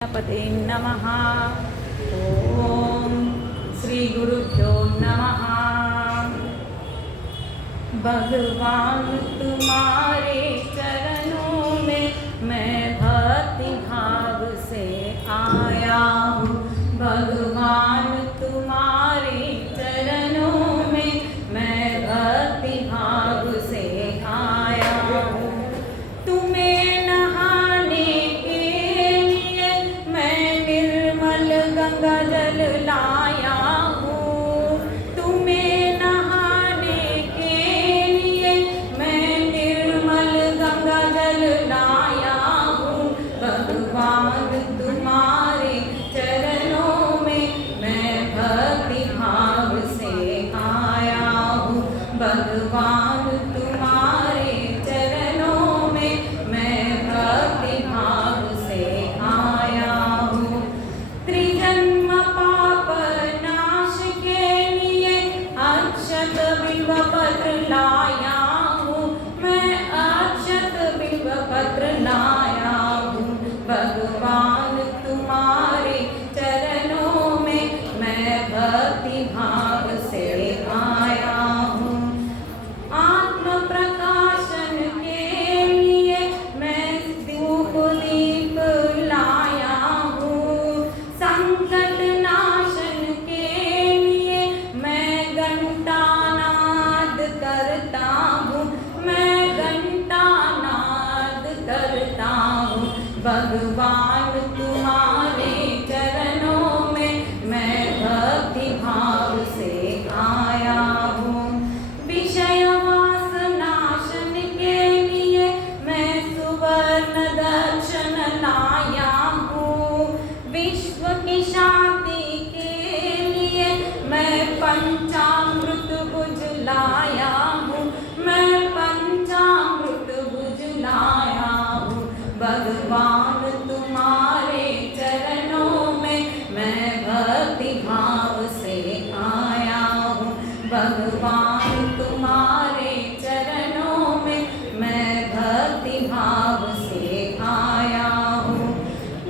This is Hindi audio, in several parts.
गणपते नमः। ओम श्री गुरुभ्यो नमः। भगवान तुम्हारे चरणों में मैं भक्ति भाव से आया हूँ। भगवान तुम्हारे चरणों में मैं भक्ति भाव से आया हूँ। तुम्हें नहाने के लिए मैं निर्मल गंगा जल लाया हूँ। तुम्हें नहाने के लिए मैं निर्मल गंगा जल लाया हूँ। भगवान तुम्हारे चरणों में मैं भक्ति भाव से आया हूँ। भगवान तुम्हारे चरणों में मैं भक्ति भाव से आया हूँ। त्रिजन्म पाप नाश के लिए अक्षत बिल्व पत्र लाया हूँ। मैं अक्षत बिल्व पत्र लाया हूँ। भगवान तुम्हारे चरणों में मैं भक्ति भाव से आया हूँ। आत्म प्रकाशन के लिए मैं धूप दीप लाया हूँ। संकट नाशन के लिए मैं घंटा नाद करता हूँ। मैं घंटा नाद करता हूँ। भगवान तुम्हारे चरणों में मैं भक्ति भाव से आया हूँ। विषय नाशन के लिए मैं सुवर्ण दर्शन लाया हूँ। विश्व की शांति के लिए मैं पंचामृत भुज लाया हूँ। मैं पंचामृत भुज लाया हूँ। भगवान तुम्हारे चरणों में मैं भक्ति भाव से आया हूँ। भगवान तुम्हारे चरणों में मैं भक्ति भाव से आया हूँ।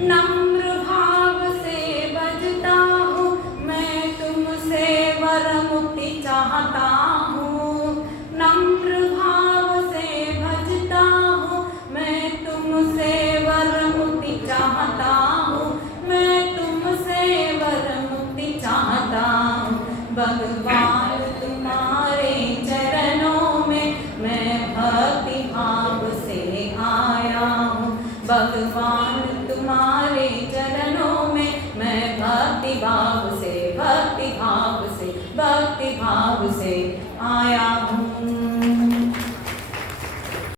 नम्र भाव से बजता हूँ मैं तुमसे वर मुक्ति चाहता हूँ। नम्र भाव से भजता हूँ मैं तुमसे वर मुक्ति चाहता हूँ। मैं तुमसे वर मुक्ति चाहता हूँ। भगवान तुम्हारे चरणों में मैं भक्ति भाव से आया हूँ। भगवान तुम्हारे चरणों में मैं भक्ति भाव से आया हूँ।